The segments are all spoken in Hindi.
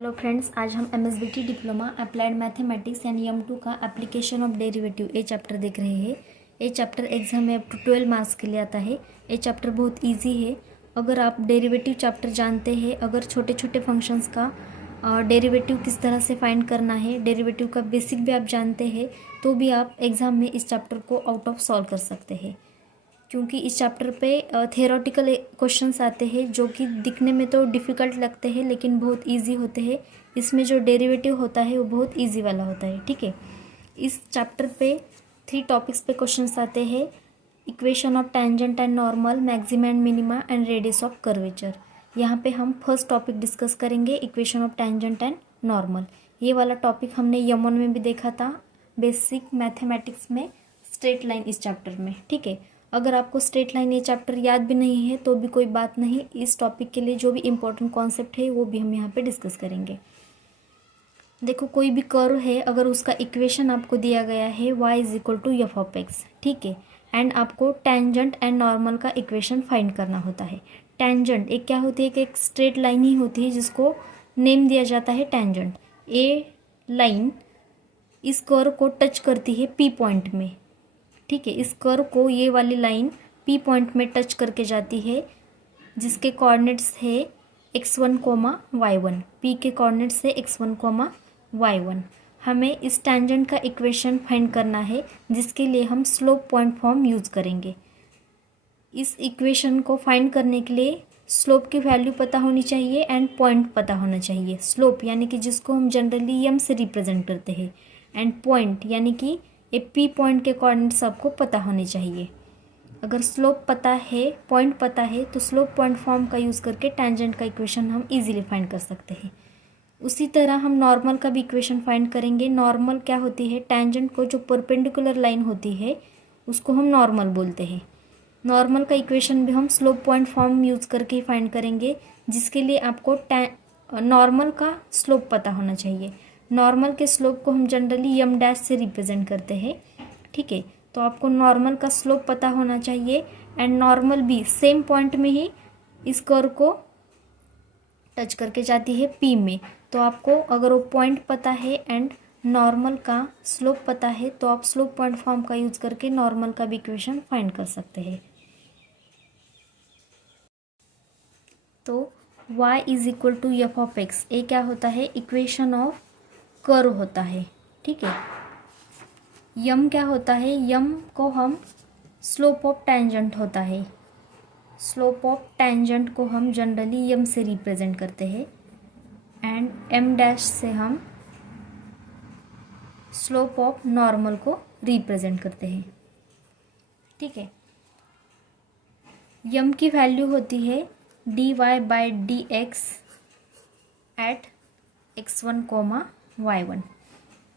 हेलो फ्रेंड्स, आज हम एमएसबीटी डिप्लोमा अप्लाइड मैथमेटिक्स यानी M2 का एप्लीकेशन ऑफ डेरिवेटिव ये चैप्टर देख रहे हैं। ये चैप्टर एग्जाम में अप टू 12 मार्क्स के लिए आता है। ये चैप्टर बहुत इजी है। अगर आप डेरिवेटिव चैप्टर जानते हैं, अगर छोटे छोटे फंक्शंस का डेरिवेटिव किस तरह से फाइंड करना है, डेरिवेटिव का बेसिक भी आप जानते हैं, तो भी आप एग्ज़ाम में इस चैप्टर को आउट ऑफ सॉल्व कर सकते हैं। क्योंकि इस चैप्टर पे थियोरेटिकल क्वेश्चंस आते हैं जो कि दिखने में तो डिफ़िकल्ट लगते हैं लेकिन बहुत इजी होते हैं। इसमें जो डेरिवेटिव होता है वो बहुत इजी वाला होता है। ठीक है, इस चैप्टर पे 3 टॉपिक्स पे क्वेश्चंस आते हैं। Equation of tangent and normal, maxima and minima and radius of curvature. यहाँ पे हम फर्स्ट टॉपिक डिस्कस करेंगे, equation of tangent and normal. ये वाला टॉपिक हमने यमन में भी देखा था, बेसिक मैथमेटिक्स में स्ट्रेट लाइन इस चैप्टर में। ठीक है, अगर आपको स्ट्रेट लाइन ये चैप्टर याद भी नहीं है तो भी कोई बात नहीं, इस टॉपिक के लिए जो भी इम्पोर्टेंट कॉन्सेप्ट है वो भी हम यहाँ पे डिस्कस करेंगे। देखो, कोई भी कर्व है, अगर उसका इक्वेशन आपको दिया गया है y = f ऑफ x, ठीक है, एंड आपको टेंजेंट एंड नॉर्मल का इक्वेशन फाइंड करना होता है। टेंजेंट एक क्या होती है कि एक स्ट्रेट लाइन ही होती है जिसको नेम दिया जाता है टेंजेंट। ए लाइन इस कर्व को टच करती है P पॉइंट में। ठीक है, इस कर्व को ये वाली लाइन P पॉइंट में टच करके जाती है जिसके कोऑर्डिनेट्स है x1, y1। P के कोऑर्डिनेट्स है x1, y1। हमें इस टेंजेंट का इक्वेशन फाइंड करना है जिसके लिए हम स्लोप पॉइंट फॉर्म यूज़ करेंगे। इस इक्वेशन को फाइंड करने के लिए स्लोप की वैल्यू पता होनी चाहिए एंड पॉइंट पता होना चाहिए। स्लोप यानी कि जिसको हम जनरली m से रिप्रेजेंट करते हैं, एंड पॉइंट यानी कि ए P पॉइंट के कोऑर्डिनेट्स आपको पता होने चाहिए। अगर स्लोप पता है, पॉइंट पता है, तो स्लोप पॉइंट फॉर्म का यूज़ करके टेंजेंट का इक्वेशन हम इजीली फाइंड कर सकते हैं। उसी तरह हम नॉर्मल का भी इक्वेशन फाइंड करेंगे। नॉर्मल क्या होती है? टेंजेंट को जो परपेंडिकुलर लाइन होती है उसको हम नॉर्मल बोलते हैं। नॉर्मल का इक्वेशन भी हम स्लोप पॉइंट फॉर्म यूज़ करके ही फाइंड करेंगे, जिसके लिए आपको नॉर्मल का स्लोप पता होना चाहिए। नॉर्मल के स्लोप को हम जनरली m डैश से रिप्रेजेंट करते हैं। ठीक है, तो आपको नॉर्मल का स्लोप पता होना चाहिए एंड नॉर्मल भी सेम पॉइंट में ही इस कर्व को टच करके जाती है P में। तो आपको अगर वो पॉइंट पता है एंड नॉर्मल का स्लोप पता है तो आप स्लोप पॉइंट फॉर्म का यूज़ करके नॉर्मल का भी इक्वेशन फाइंड कर सकते हैं। तो y = f ऑफ x, ये क्या होता है? इक्वेशन ऑफ कर्व होता है। ठीक है, यम क्या होता है? यम को हम स्लोप ऑफ टेंजेंट होता है। स्लोप ऑफ टेंजेंट को हम जनरली यम से रिप्रेजेंट करते हैं एंड m डैश से हम स्लोप ऑफ नॉर्मल को रिप्रेजेंट करते हैं। ठीक है, यम की वैल्यू होती है dy/dx एट x1, y1।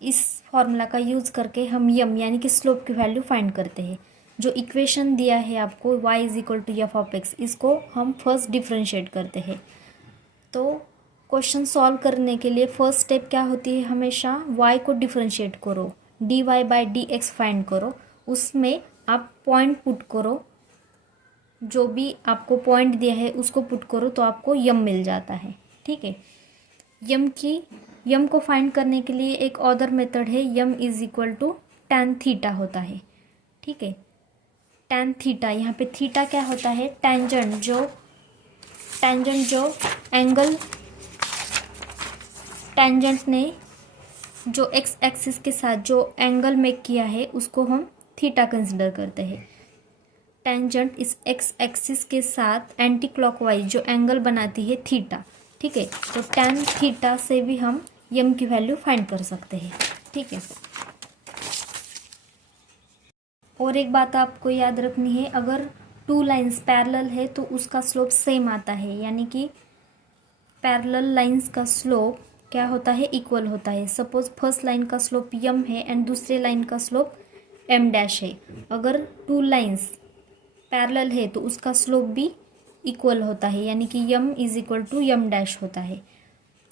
इस फॉर्मूला का यूज़ करके हम यम यानी कि स्लोप की वैल्यू फाइंड करते हैं। जो इक्वेशन दिया है आपको y = f ऑफ x, इसको हम फर्स्ट डिफ्रेंशिएट करते हैं। तो क्वेश्चन सॉल्व करने के लिए फर्स्ट स्टेप क्या होती है? हमेशा y को डिफ्रेंशिएट करो, dy/dx फाइंड करो, उसमें आप पॉइंट पुट करो, जो भी आपको पॉइंट दिया है उसको पुट करो तो आपको यम मिल जाता है। ठीक है, यम को फाइंड करने के लिए एक अदर मेथड है, यम = tan थीटा होता है। ठीक है, tan थीटा, यहाँ पे थीटा क्या होता है? टेंजेंट जो एंगल टेंजेंट ने जो x एक्सिस के साथ जो एंगल मेक किया है उसको हम थीटा कंसिडर करते हैं। टेंजेंट इस x एक्सिस के साथ एंटी क्लॉकवाइज जो एंगल बनाती है थीटा। ठीक है, तो tan थीटा से भी हम यम की वैल्यू फाइंड कर सकते हैं। ठीक है, और एक बात आपको याद रखनी है, अगर 2 लाइंस पैरेलल है तो उसका स्लोप सेम आता है, यानी कि पैरेलल लाइंस का स्लोप क्या होता है? इक्वल होता है। सपोज फर्स्ट लाइन का स्लोप यम है एंड दूसरे लाइन का स्लोप m डैश है। अगर 2 लाइंस पैरेलल है तो उसका स्लोप भी इक्वल होता है, यानी कि m = m डैश होता है।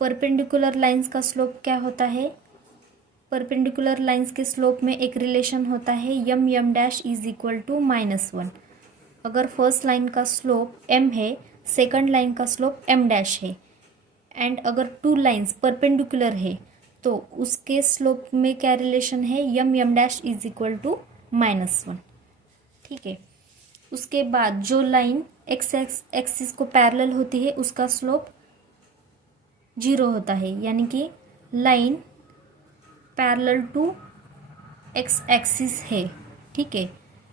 परपेंडिकुलर लाइंस का स्लोप क्या होता है? परपेंडिकुलर लाइंस के स्लोप में एक रिलेशन होता है, m डैश = -1। अगर फर्स्ट लाइन का स्लोप m है, सेकंड लाइन का स्लोप m डैश है एंड अगर टू लाइंस परपेंडिकुलर है तो उसके स्लोप में क्या रिलेशन है, m m dash is equal to -1। ठीक है, उसके बाद जो लाइन एक्स एक्सिस को पैरेलल होती है उसका स्लोप 0 होता है, यानी कि line parallel to x axis है। ठीक है,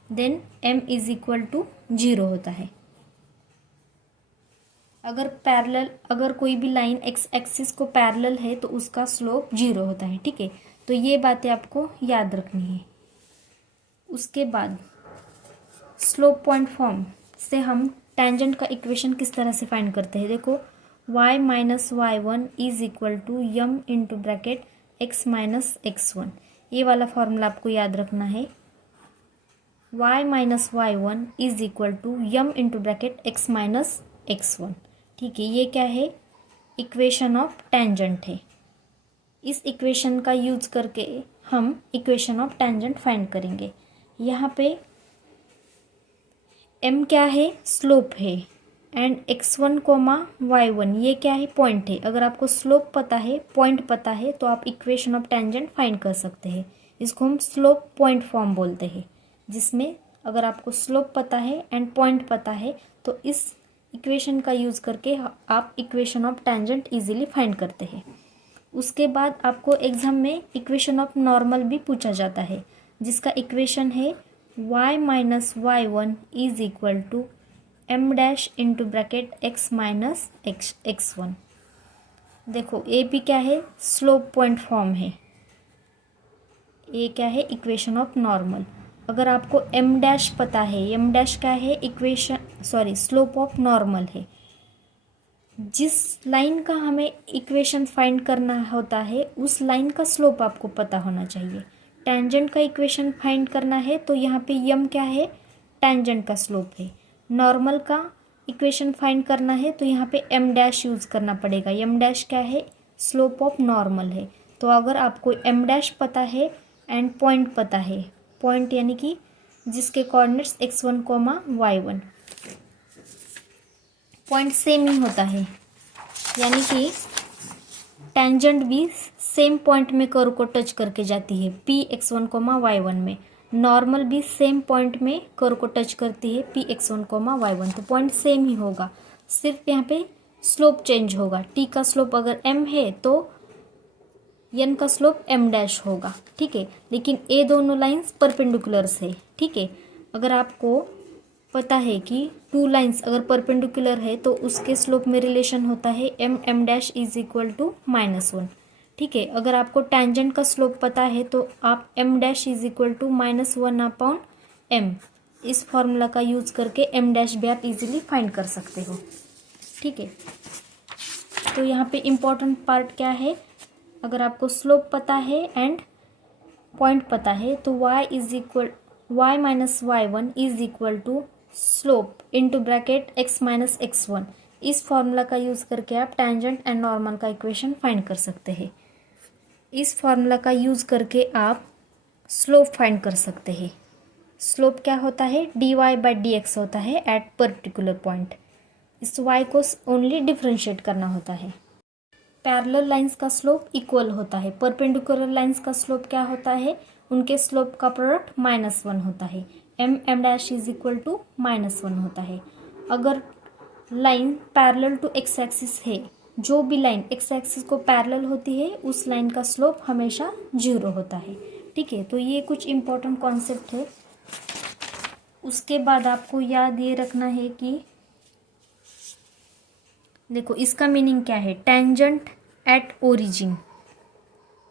then m is equal to 0 होता है। अगर कोई भी लाइन एक्स एक्सिस को पैरेलल है तो उसका स्लोप 0 होता है। ठीक है, तो ये बातें आपको याद रखनी है। उसके बाद स्लोप पॉइंट फॉर्म से हम टेंजेंट का इक्वेशन किस तरह से फाइंड करते हैं। देखो, y minus y1 is equal to m into bracket x minus x1, ये वाला फॉर्मूला आपको याद रखना है। y minus y1 is equal to m into bracket x minus x1। ठीक है, ये क्या है, इक्वेशन ऑफ टेंजेंट है। इस इक्वेशन का यूज करके हम इक्वेशन ऑफ टेंजेंट फाइंड करेंगे। यहाँ पे m क्या है, स्लोप है, एंड x1 कोमा y1 ये क्या है, पॉइंट है। अगर आपको स्लोप पता है, पॉइंट पता है, तो आप इक्वेशन ऑफ टेंजेंट फाइंड कर सकते हैं। इसको हम स्लोप पॉइंट फॉर्म बोलते हैं, जिसमें अगर आपको स्लोप पता है एंड पॉइंट पता है तो इस इक्वेशन का यूज़ करके आप equation of tangent easily find करते हैं। उसके बाद आपको एग्जाम में इक्वेशन ऑफ नॉर्मल भी पूछा जाता है, जिसका इक्वेशन है y minus y1 is equal to m dash into bracket x minus x1। देखो, ए भी क्या है, स्लोप पॉइंट फॉर्म है। ये क्या है, इक्वेशन ऑफ नॉर्मल। अगर आपको m डैश पता है, m डैश क्या है, स्लोप ऑफ नॉर्मल है। जिस लाइन का हमें इक्वेशन फाइंड करना होता है उस लाइन का स्लोप आपको पता होना चाहिए। टेंजेंट का इक्वेशन फाइंड करना है तो यहाँ पे यम क्या है, टेंजेंट का स्लोप है। नॉर्मल का इक्वेशन फाइंड करना है तो यहाँ पे एम डैश यूज़ करना पड़ेगा। एम डैश क्या है, स्लोप ऑफ नॉर्मल है। तो अगर आपको एम डैश पता है एंड पॉइंट पता है, पॉइंट यानी कि जिसके coordinates x1 comma y1, point same ही होता है, यानी कि टेंजेंट भी सेम पॉइंट में कर्व को टच करके जाती है p x1 कोमा y1 में। नॉर्मल भी सेम पॉइंट में कर्व को टच करती है p x1 कोमा y1, तो पॉइंट सेम ही होगा, सिर्फ यहाँ पे स्लोप चेंज होगा। t का स्लोप अगर m है तो n का स्लोप m डैश होगा। ठीक है, लेकिन ये दोनों लाइंस परपेंडिकुलर्स है। ठीक है, अगर आपको पता है कि टू लाइंस अगर परपेंडिकुलर है तो उसके स्लोप में रिलेशन होता है m dash is equal to -1। ठीक है, अगर आपको टेंजेंट का स्लोप पता है तो आप m dash is equal to -1 upon m, इस फॉर्मूला का यूज़ करके m डैश भी आप इजीली फाइंड कर सकते हो। ठीक है, तो यहाँ पे इम्पोर्टेंट पार्ट क्या है, अगर आपको स्लोप पता है एंड पॉइंट पता है तो y minus y1 is equal to slope into bracket x minus x1, इस फॉर्मूला का यूज़ करके आप टेंजेंट एंड नॉर्मल का इक्वेशन फाइंड कर सकते हैं। इस फॉर्मूला का यूज़ करके आप स्लोप फाइंड कर सकते हैं। स्लोप क्या होता है, dy बाई dx होता है एट पर्टिकुलर पॉइंट। इस y को ओनली डिफ्रेंशिएट करना होता है। पैरेलल लाइंस का स्लोप इक्वल होता है, परपेंडिकुलर लाइंस का स्लोप क्या होता है, उनके स्लोप का प्रोडक्ट -1 होता है। m dash is equal to -1 होता है। अगर line parallel to x axis है, जो भी लाइन एक्स एक्सिस को पैरेलल होती है उस लाइन का स्लोप हमेशा 0 होता है। ठीक है, तो ये कुछ इम्पोर्टेंट कॉन्सेप्ट है। उसके बाद आपको याद ये रखना है कि देखो इसका मीनिंग क्या है, टेंजेंट एट ओरिजिन।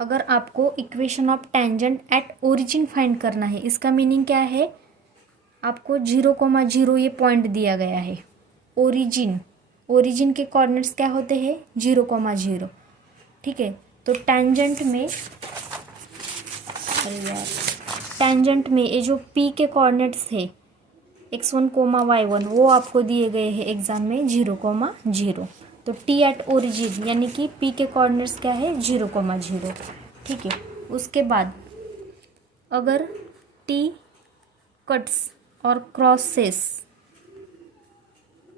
अगर आपको equation of tangent at origin find करना है, इसका मीनिंग क्या है, आपको 0,0 ये पॉइंट दिया गया है। ओरिजिन के कोऑर्डिनेट्स क्या होते हैं, 0,0। ठीक है, तो टेंजेंट में ये जो p के कोऑर्डिनेट्स है x1 कोमा y1 वो आपको दिए गए हैं एग्जाम में 0,0। तो t एट ओरिजिन यानी कि p के कोऑर्डिनेट्स क्या है, 0,0। ठीक है, उसके बाद अगर t कट्स और क्रॉसेस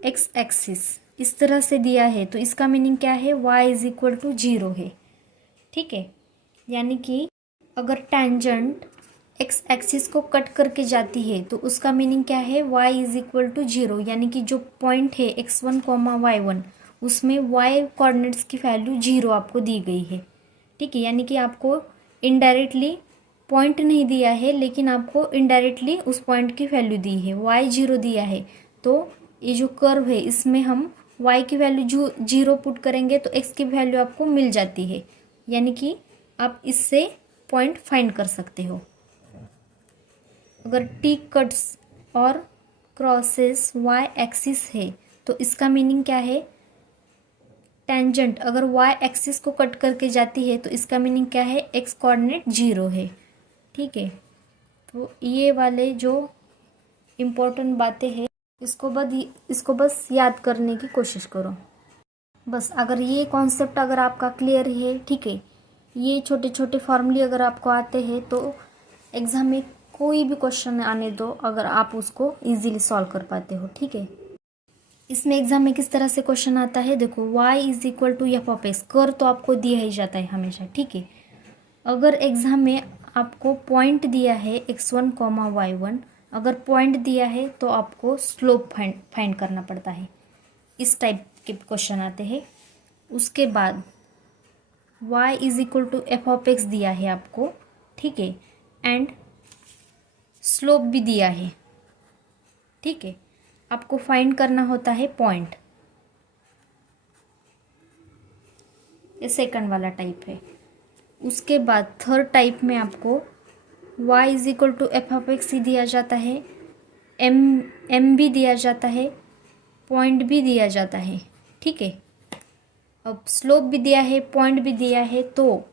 एक्स एक्सिस इस तरह से दिया है तो इसका मीनिंग क्या है, y इज इक्वल टू 0 है। ठीक है, यानी कि अगर टेंजेंट एक्स एक्सिस को कट करके जाती है तो उसका मीनिंग क्या है, y इज इक्वल टू 0, यानी कि जो पॉइंट है x1, y1 उसमें y कोऑर्डिनेट्स की वैल्यू 0 आपको दी गई है। ठीक है, यानी कि आपको इनडायरेक्टली पॉइंट नहीं दिया है लेकिन आपको इनडायरेक्टली उस पॉइंट की वैल्यू दी है, y 0 दिया है। तो ये जो कर्व है इसमें हम y की वैल्यू 0 पुट करेंगे तो x की वैल्यू आपको मिल जाती है, यानी कि आप इससे पॉइंट फाइंड कर सकते हो। अगर t कट्स और क्रॉसेस y एक्सिस है तो इसका मीनिंग क्या है, टेंजेंट अगर y एक्सिस को कट करके जाती है तो इसका मीनिंग क्या है, x कोऑर्डिनेट 0 है। ठीक है, तो ये वाले जो इम्पोर्टेंट बातें हैं इसको बस याद करने की कोशिश करो। बस अगर ये कॉन्सेप्ट अगर आपका क्लियर है, ठीक है, ये छोटे छोटे फॉर्मूले अगर आपको आते हैं तो एग्ज़ाम में कोई भी क्वेश्चन आने दो, अगर आप उसको इजीली सॉल्व कर पाते हो। ठीक है, इसमें एग्जाम में किस तरह से क्वेश्चन आता है, देखो y is equal to F of x, कर तो आपको दिया ही जाता है हमेशा। ठीक है, अगर एग्जाम में आपको पॉइंट दिया है x1, y1, अगर पॉइंट दिया है तो आपको स्लोप फाइंड करना पड़ता है। इस टाइप के क्वेश्चन आते हैं। उसके बाद y is equal to F of x दिया है आपको, ठीक है, एंड स्लोप भी दिया है। ठीक है, आपको फाइंड करना होता है पॉइंट। ये सेकंड वाला टाइप है। उसके बाद थर्ड टाइप में आपको y is equal to F of X ही दिया जाता है, m भी दिया जाता है, पॉइंट भी दिया जाता है। ठीक है, अब स्लोप भी दिया है, पॉइंट भी दिया है, तो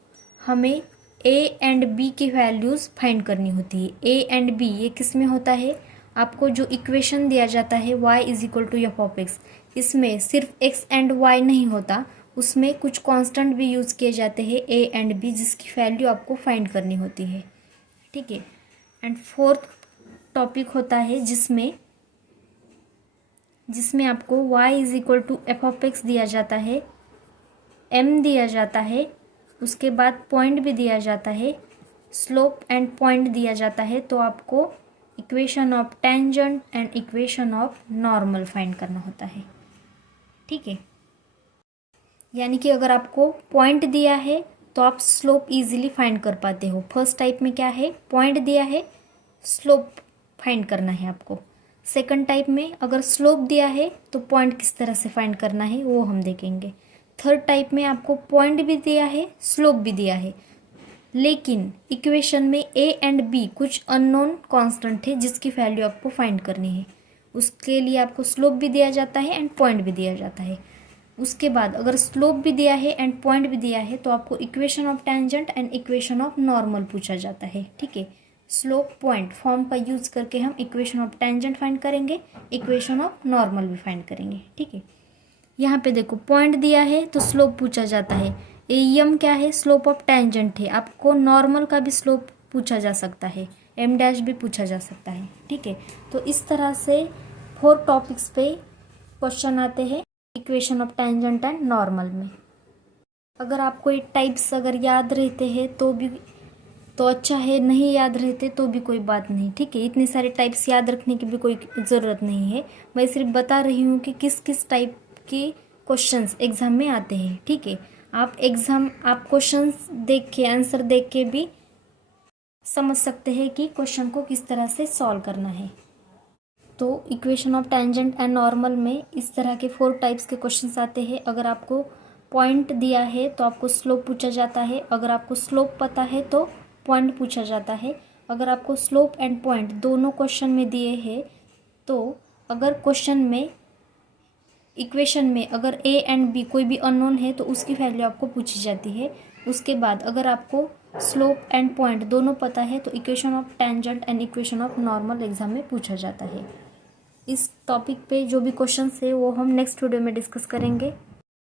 हमें a एंड b की वैल्यूज़ फाइंड करनी होती है। a एंड b ये किस में होता है, आपको जो इक्वेशन दिया जाता है y is equal to F of x, इसमें सिर्फ x एंड y नहीं होता, उसमें कुछ कांस्टेंट भी यूज़ किए जाते हैं a एंड b, जिसकी वैल्यू आपको फाइंड करनी होती है। ठीक है, एंड फोर्थ टॉपिक होता है जिसमें आपको y is equal to F of x दिया जाता है, m दिया जाता है, उसके बाद पॉइंट भी दिया जाता है, स्लोप एंड पॉइंट दिया जाता है, तो आपको equation of tangent and equation of normal find करना होता है। ठीक है, यानी कि अगर आपको पॉइंट दिया है तो आप स्लोप इजीली फाइंड कर पाते हो। फर्स्ट टाइप में क्या है, पॉइंट दिया है, स्लोप फाइंड करना है आपको। सेकंड टाइप में अगर स्लोप दिया है तो पॉइंट किस तरह से फाइंड करना है वो हम देखेंगे। थर्ड टाइप में आपको पॉइंट भी दिया है, स्लोप भी दिया है, लेकिन इक्वेशन में a एंड b कुछ अननोन कांस्टेंट है जिसकी वैल्यू आपको फाइंड करनी है। उसके लिए आपको स्लोप भी दिया जाता है एंड पॉइंट भी दिया जाता है। उसके बाद अगर स्लोप भी दिया है एंड पॉइंट भी दिया है तो आपको equation of tangent and equation of normal पूछा जाता है। ठीक है, स्लोप पॉइंट फॉर्म का यूज़ करके हम इक्वेशन ऑफ टेंजेंट फाइंड करेंगे, इक्वेशन ऑफ नॉर्मल भी फाइंड करेंगे। ठीक है, यहाँ पे देखो पॉइंट दिया है तो स्लोप पूछा जाता है, एम क्या है, स्लोप ऑफ टेंजेंट है, आपको नॉर्मल का भी स्लोप पूछा जा सकता है, m डैश भी पूछा जा सकता है। ठीक है, तो इस तरह से 4 टॉपिक्स पे क्वेश्चन आते हैं equation of tangent and normal में। अगर आपको ये टाइप्स अगर याद रहते हैं तो अच्छा है, नहीं याद रहते तो भी कोई बात नहीं। ठीक है, इतने सारे टाइप्स याद रखने की भी कोई ज़रूरत नहीं है, मैं सिर्फ बता रही हूँ कि किस किस टाइप के क्वेश्चंस एग्ज़ाम में आते हैं। ठीक है, आप क्वेश्चंस देख के, आंसर देख के भी समझ सकते हैं कि क्वेश्चन को किस तरह से सॉल्व करना है। तो equation of tangent and normal में इस तरह के 4 टाइप्स के क्वेश्चंस आते हैं। अगर आपको पॉइंट दिया है तो आपको स्लोप पूछा जाता है, अगर आपको स्लोप पता है तो पॉइंट पूछा जाता है। अगर आपको स्लोप एंड पॉइंट दोनों क्वेश्चन में दिए हैं तो अगर क्वेश्चन में इक्वेशन में अगर a एंड b कोई भी अननोन है तो उसकी वैल्यू आपको पूछी जाती है। उसके बाद अगर आपको स्लोप एंड पॉइंट दोनों पता है तो equation of tangent and equation of normal exam में पूछा जाता है। इस टॉपिक पे जो भी क्वेश्चंस है वो हम नेक्स्ट वीडियो में डिस्कस करेंगे।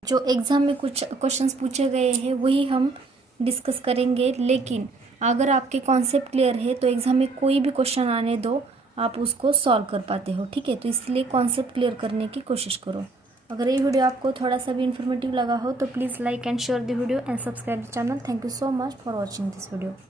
जो एग्ज़ाम में कुछ क्वेश्चंस पूछे गए हैं वही हम डिस्कस करेंगे, लेकिन अगर आपके कॉन्सेप्ट क्लियर है तो एग्ज़ाम में कोई भी क्वेश्चन आने दो, आप उसको सॉल्व कर पाते हो। ठीक है, तो इसलिए कॉन्सेप्ट क्लियर करने की कोशिश करो। अगर ये वीडियो आपको थोड़ा सा भी इन्फॉर्मेटिव लगा हो तो please like and share the video and subscribe the channel. Thank you so much for watching this video.